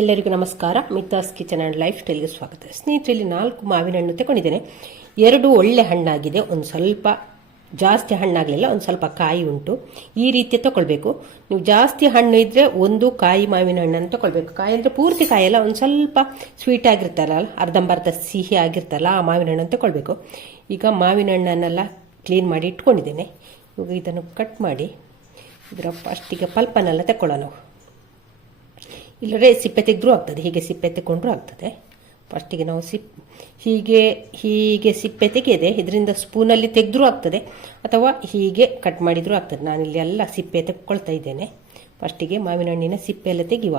ಎಲ್ಲರಿಗೂ ನಮಸ್ಕಾರ. ಮಿತಾಸ್ kitchen and life ಸ್ಟೈಲ್ಗೆ ಸ್ವಾಗತ. ಸ್ನೇಹಿತರಲ್ಲಿ 4 ಮಾವಿನ ಹಣ್ಣು ತಗೊಂಡಿದ್ದೇನೆ. 2 ಒಳ್ಳೆ ಹಣ್ಣಾಗಿದೆ, ಒಂದು ಸ್ವಲ್ಪ ಜಾಸ್ತಿ ಹಣ್ಣಾಗಲಿಲ್ಲ, ಒಂದು ಸ್ವಲ್ಪ ಕಾಯಿ ಉಂಟು. ಈ ರೀತಿ ತಗೊಳ್ಬೇಕು. ನೀವು ಜಾಸ್ತಿ ಹಣ್ಣು ಇದ್ದರೆ ಒಂದು ಕಾಯಿ ಮಾವಿನ ಹಣ್ಣನ್ನು ತಗೊಳ್ಬೇಕು. ಕಾಯಿ ಅಂದರೆ ಪೂರ್ತಿ ಕಾಯಲ್ಲ, ಒಂದು ಸ್ವಲ್ಪ ಸ್ವೀಟ್ ಆಗಿರ್ತಾರಲ್ಲ, ಅರ್ಧಂಬರ್ಧ ಸಿಹಿ ಆಗಿರ್ತಲ್ಲ, ಆ ಮಾವಿನ ಹಣ್ಣನ್ನು ತಗೊಳ್ಬೇಕು. ಈಗ ಮಾವಿನ ಹಣ್ಣನ್ನೆಲ್ಲ ಕ್ಲೀನ್ ಮಾಡಿ ಇಟ್ಕೊಂಡಿದ್ದೇನೆ. ಇವಾಗ ಇದನ್ನು ಕಟ್ ಮಾಡಿ ಇದರ ಫಸ್ಟಿಗೆ ಪಲ್ಪನ್ನೆಲ್ಲ ತಗೊಳ್ಳೋಣ. ನಾವು ಇಲ್ಲರೆ ಸಿಪ್ಪೆ ತೆಗೆದ್ರೂ ಆಗ್ತದೆ, ಹೀಗೆ ಸಿಪ್ಪೆ ತೆಗೊಂಡ್ರೂ ಆಗ್ತದೆ. ಫಸ್ಟಿಗೆ ನಾವು ಹೀಗೆ ಸಿಪ್ಪೆ ತೆಗೆಯದೆ ಇದರಿಂದ ಸ್ಪೂನಲ್ಲಿ ತೆಗೆದ್ರೂ ಆಗ್ತದೆ, ಅಥವಾ ಹೀಗೆ ಕಟ್ ಮಾಡಿದರೂ ಆಗ್ತದೆ. ನಾನಿಲ್ಲಿ ಎಲ್ಲ ಸಿಪ್ಪೆ ತೆಕ್ಕೊಳ್ತಾ ಇದ್ದೇನೆ. ಫಸ್ಟಿಗೆ ಮಾವಿನ ಹಣ್ಣಿನ ಸಿಪ್ಪೆ ಎಲ್ಲ ತೆಗೆಯುವ.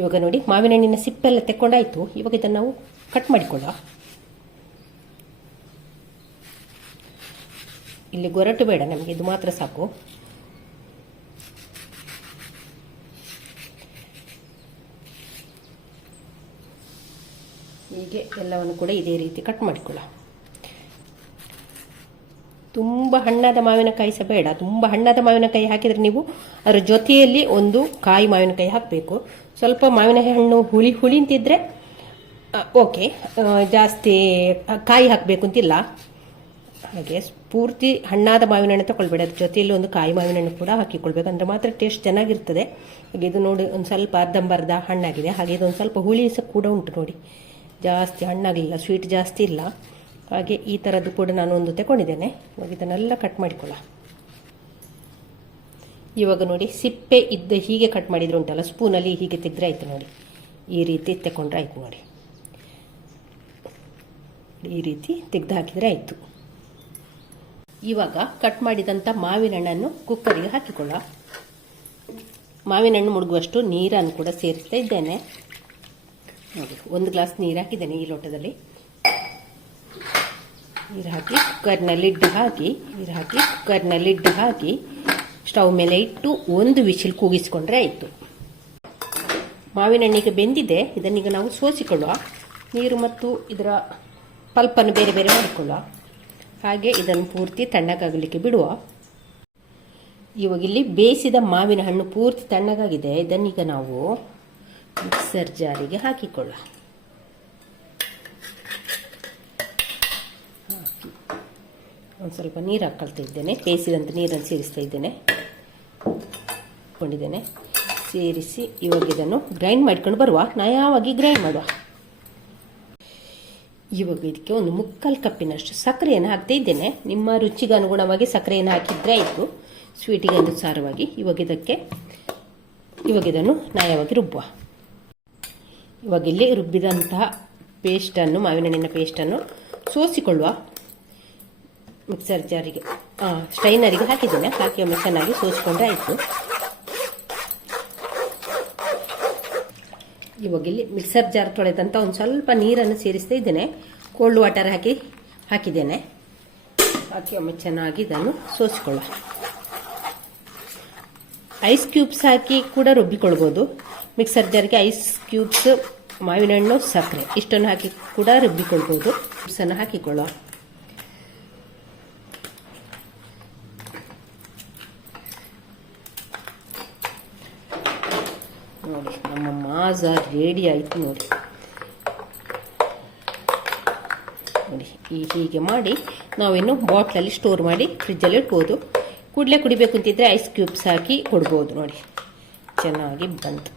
ಇವಾಗ ನೋಡಿ, ಮಾವಿನ ಹಣ್ಣಿನ ಸಿಪ್ಪೆ ಎಲ್ಲ ತೆಕ್ಕೊಂಡಾಯ್ತು. ಇವಾಗ ಇದನ್ನು ನಾವು ಕಟ್ ಮಾಡಿಕೊಳ್ಳುವ. ಇಲ್ಲಿ ಗೊರಟು ಬೇಡ, ನಮಗೆ ಇದು ಮಾತ್ರ ಸಾಕು. ಹೀಗೆ ಎಲ್ಲವನ್ನು ಕೂಡ ಇದೇ ರೀತಿ ಕಟ್ ಮಾಡಿಕೊಳ್ಳ. ತುಂಬ ಹಣ್ಣಾದ ಮಾವಿನಕಾಯಿ ಸಹ ಬೇಡ. ತುಂಬ ಹಣ್ಣಾದ ಮಾವಿನಕಾಯಿ ಹಾಕಿದರೆ ನೀವು ಅದರ ಜೊತೆಯಲ್ಲಿ ಒಂದು ಕಾಯಿ ಮಾವಿನಕಾಯಿ ಹಾಕಬೇಕು. ಸ್ವಲ್ಪ ಮಾವಿನ ಹಣ್ಣು ಹುಳಿ ಅಂತಿದ್ರೆ ಓಕೆ, ಜಾಸ್ತಿ ಕಾಯಿ ಹಾಕಬೇಕು ಅಂತಿಲ್ಲ. ಹಾಗೆ ಪೂರ್ತಿ ಹಣ್ಣಾದ ಮಾವಿನ ಹಣ್ಣು ತಗೊಳ್ಬೇಡ, ಅದ್ರ ಜೊತೆಯಲ್ಲಿ ಒಂದು ಕಾಯಿ ಮಾವಿನ ಹಣ್ಣು ಕೂಡ ಹಾಕಿಕೊಳ್ಬೇಕು, ಅಂದರೆ ಮಾತ್ರ ಟೇಸ್ಟ್ ಚೆನ್ನಾಗಿರ್ತದೆ. ಹಾಗೆ ಇದು ನೋಡಿ, ಒಂದು ಸ್ವಲ್ಪ ಅರ್ಧಂಬರ್ಧ ಹಣ್ಣಾಗಿದೆ. ಹಾಗೆ ಇದೊಂದು ಸ್ವಲ್ಪ ಹುಳಿ ಸಹ ಕೂಡ ಉಂಟು ನೋಡಿ, ಜಾಸ್ತಿ ಹಣ್ಣಾಗಲಿಲ್ಲ, ಸ್ವೀಟ್ ಜಾಸ್ತಿ ಇಲ್ಲ. ಹಾಗೆ ಈ ಥರದ್ದು ಕೂಡ ನಾನು ಒಂದು ತಗೊಂಡಿದ್ದೇನೆ. ಇವಾಗ ಇದನ್ನೆಲ್ಲ ಕಟ್ ಮಾಡಿಕೊಳ್ಳ. ಇವಾಗ ನೋಡಿ, ಸಿಪ್ಪೆ ಇದ್ದ ಹೀಗೆ ಕಟ್ ಮಾಡಿದ್ರೆ ಉಂಟಲ್ಲ, ಸ್ಪೂನಲ್ಲಿ ಹೀಗೆ ತೆಗೆದ್ರೆ ಆಯ್ತು ನೋಡಿ. ಈ ರೀತಿ ತಗೊಂಡ್ರೆ ಆಯ್ತು ನೋಡಿ. ಈ ರೀತಿ ತೆಗೆದು ಹಾಕಿದರೆ ಆಯಿತು. ಇವಾಗ ಕಟ್ ಮಾಡಿದಂಥ ಮಾವಿನ ಹಣ್ಣನ್ನು ಕುಕ್ಕರಿಗೆ ಹಾಕಿಕೊಳ್ಳ. ಮಾವಿನ ಹಣ್ಣು ಮುಳುಗುವಷ್ಟು ನೀರನ್ನು ಕೂಡ ಸೇರಿಸ್ತಾ ಇದ್ದೇನೆ ನೋಡಿ. 1 ಗ್ಲಾಸ್ ನೀರು ಹಾಕಿದ್ದೇನೆ ಈ ಲೋಟದಲ್ಲಿ. ನೀರು ಹಾಕಿ ಕುಕ್ಕರ್ನ ಲಿಡ್ ಹಾಕಿ ಸ್ಟವ್ ಮೇಲೆ ಇಟ್ಟು 1 ವಿಶಿಲ್ ಕೂಗಿಸಿಕೊಂಡ್ರೆ ಆಯಿತು. ಮಾವಿನ ಹಣ್ಣಿಗೆ ಬೆಂದಿದೆ. ಇದನ್ನೀಗ ನಾವು ಸೋಸಿಕೊಳ್ಳುವ. ನೀರು ಮತ್ತು ಇದರ ಪಲ್ಪನ್ನು ಬೇರೆ ಬೇರೆ ಮಾಡಿಕೊಳ್ಳುವ. ಹಾಗೆ ಇದನ್ನು ಪೂರ್ತಿ ತಣ್ಣಗಾಗಲಿಕ್ಕೆ ಬಿಡುವ. ಇವಾಗ ಇಲ್ಲಿ ಬೇಯಿಸಿದ ಮಾವಿನ ಹಣ್ಣು ಪೂರ್ತಿ ತಣ್ಣಗಾಗಿದೆ. ಇದನ್ನೀಗ ನಾವು ಮಿಕ್ಸರ್ ಜಾರಿಗೆ ಹಾಕಿಕೊಳ್ಳ. ಒಂದು ಸ್ವಲ್ಪ ನೀರು ಹಾಕೊಳ್ತಾ ಇದ್ದೇನೆ. ಬೇಯಿಸಿದಂಥ ನೀರನ್ನು ಸೇರಿಸ್ತಾ ಇದ್ದೇನೆ. ಸೇರಿಸಿ ಇವಾಗ ಇದನ್ನು ಗ್ರೈಂಡ್ ಮಾಡ್ಕೊಂಡು ಬರುವ. ನಯವಾಗಿ ಗ್ರೈಂಡ್ ಮಾಡುವ. ಇವಾಗ ಇದಕ್ಕೆ ಒಂದು 3/4 ಕಪ್ಪಿನಷ್ಟು ಸಕ್ಕರೆಯನ್ನು ಹಾಕ್ತಾ ಇದ್ದೇನೆ. ನಿಮ್ಮ ರುಚಿಗೆ ಅನುಗುಣವಾಗಿ ಸಕ್ಕರೆಯನ್ನು ಹಾಕಿದ್ರೆ ಆಯಿತು, ಸ್ವೀಟಿಗೆ ಅನುಸಾರವಾಗಿ. ಇವಾಗ ಇದನ್ನು ನಯವಾಗಿ ರುಬ್ಬುವ. ಇವಾಗ ಇಲ್ಲಿ ರುಬ್ಬಿದಂತಹ ಪೇಸ್ಟನ್ನು, ಮಾವಿನ ಹಣ್ಣಿನ ಪೇಸ್ಟನ್ನು ಸೋಸಿಕೊಳ್ಳುವ. ಮಿಕ್ಸರ್ ಜಾರಿಗೆ ಸ್ಟ್ರೈನರಿಗೆ ಹಾಕಿದ್ದೇನೆ. ಹಾಕಿ ಒಮ್ಮೆ ಚೆನ್ನಾಗಿ ಸೋಸಿಕೊಂಡ್ರೆ ಆಯಿತು. ಇವಾಗ ಇಲ್ಲಿ ಮಿಕ್ಸರ್ ಜಾರ್ ತೊಳೆದಂಥ ಒಂದು ಸ್ವಲ್ಪ ನೀರನ್ನು ಸೇರಿಸ್ತಾ ಇದ್ದೇನೆ. ಕೋಲ್ಡ್ ವಾಟರ್ ಹಾಕಿದ್ದೇನೆ. ಹಾಕಿ ಒಮ್ಮೆ ಚೆನ್ನಾಗಿ ಇದನ್ನು ಸೋಸಿಕೊಳ್ಳ. ಐಸ್ ಕ್ಯೂಬ್ಸ್ ಹಾಕಿ ಕೂಡ ರುಬ್ಬಿಕೊಳ್ಬೋದು. ಮಿಕ್ಸರ್ ಜಾರ್ಗೆ ಐಸ್ ಕ್ಯೂಬ್ಸ್, ಮಾವಿನ ಹಣ್ಣು, ಸಕ್ಕರೆ ಇಷ್ಟನ್ನು ಹಾಕಿ ಕೂಡ ರುಬ್ಬಿಕೊಳ್ಬೋದು. ಕ್ಯೂಬ್ಸನ್ನು ಹಾಕಿಕೊಳ್ಳ. ನೋಡಿ, ನಮ್ಮ ಮಾಜಾ ರೆಡಿ ಆಯಿತು ನೋಡಿ. ಹೀಗೆ ಮಾಡಿ ನಾವಿನ್ನು ಬಾಟ್ಲಲ್ಲಿ ಸ್ಟೋರ್ ಮಾಡಿ ಫ್ರಿಜ್ಜಲ್ಲಿ ಇಡ್ಬೋದು. ಕೂಡಲೇ ಕುಡಿಬೇಕು ಅಂತಿದ್ರೆ ಐಸ್ ಕ್ಯೂಬ್ಸ್ ಹಾಕಿ ಕೊಡ್ಬೋದು. ನೋಡಿ, ಚೆನ್ನಾಗಿ ಬಂತು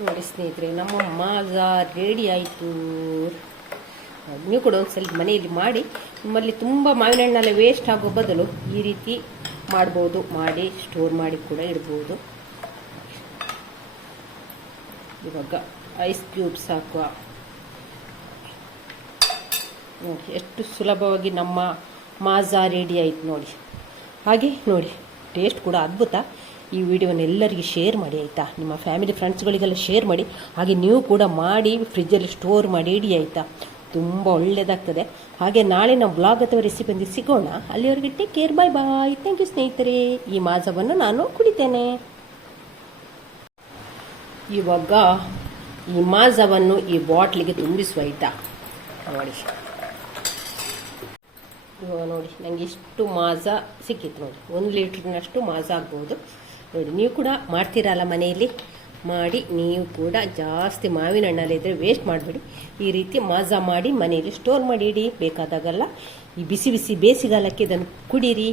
ನೋಡಿ ಸ್ನೇಹಿತರೆ, ನಮ್ಮ ಮಾಜಾ ರೆಡಿ ಆಯಿತು. ನೀವು ಕೂಡ ಒಂದ್ಸಲ ಮನೆಯಲ್ಲಿ ಮಾಡಿ. ನಿಮ್ಮಲ್ಲಿ ತುಂಬ ಮಾವಿನ ಹಣ್ಣೆಲ್ಲ ವೇಸ್ಟ್ ಆಗೋ ಬದಲು ಈ ರೀತಿ ಮಾಡ್ಬೋದು. ಮಾಡಿ ಸ್ಟೋರ್ ಮಾಡಿ ಕೂಡ ಇಡ್ಬೋದು. ಇವಾಗ ಐಸ್ ಕ್ಯೂಬ್ಸ್ ಹಾಕುವ. ನೋಡಿ, ಎಷ್ಟು ಸುಲಭವಾಗಿ ನಮ್ಮ ಮಾಜಾ ರೆಡಿ ಆಯಿತು ನೋಡಿ. ಹಾಗೆ ನೋಡಿ, ಟೇಸ್ಟ್ ಕೂಡ ಅದ್ಭುತ. ಈ ವಿಡಿಯೋನ ಎಲ್ಲರಿಗೂ ಶೇರ್ ಮಾಡಿ ಆಯಿತಾ. ನಿಮ್ಮ ಫ್ಯಾಮಿಲಿ ಫ್ರೆಂಡ್ಸ್ಗಳಿಗೆಲ್ಲ ಶೇರ್ ಮಾಡಿ. ಹಾಗೆ ನೀವು ಕೂಡ ಮಾಡಿ ಫ್ರಿಜ್ಜಲ್ಲಿ ಸ್ಟೋರ್ ಮಾಡಿ ಇಡಿ ಆಯಿತಾ. ತುಂಬ ಒಳ್ಳೆಯದಾಗ್ತದೆ. ಹಾಗೆ ನಾಳೆ ನಾವು ಬ್ಲಾಗ್ ಅಥವಾ ರೆಸಿಪಿ ಬಂದು ಸಿಗೋಣ. ಅಲ್ಲಿವರೆಗೆ take care, bye bye. Thank you ಸ್ನೇಹಿತರೆ. ಈ ಮಾಜಾವನ್ನು ನಾನು ಕುಡಿತೇನೆ. ಇವಾಗ ಈ ಮಾಜಾವನ್ನು ಈ ಬಾಟ್ಲಿಗೆ ತುಂಬಿಸುವ ಆಯಿತಾ. ನೋಡಿ, ಇವಾಗ ನೋಡಿ ನನಗೆ ಇಷ್ಟು ಮಾಜಾ ಸಿಕ್ಕಿತ್ತು ನೋಡಿ, 1 ಲೀಟ್ರ್ನಷ್ಟು ಮಾಜಾ ಆಗ್ಬೋದು ನೋಡಿ. ನೀವು ಕೂಡ ಮಾಡ್ತೀರಲ್ಲ ಮನೆಯಲ್ಲಿ, ಮಾಡಿ ನೀವು ಕೂಡ ಜಾಸ್ತಿ ಮಾವಿನ ಹಣ್ಣಲ್ಲಿದ್ದರೆ ವೇಸ್ಟ್ ಮಾಡಬೇಡಿ. ಈ ರೀತಿ ಮಾಜಾ ಮಾಡಿ ಮನೆಯಲ್ಲಿ ಸ್ಟೋರ್ ಮಾಡಿ ಇಡಿ, ಬೇಕಾದಾಗೆಲ್ಲ ಈ ಬಿಸಿ ಬಿಸಿ ಬೇಸಿಗೆಗಾಲಕ್ಕೆ ಇದನ್ನು ಕುಡೀರಿ.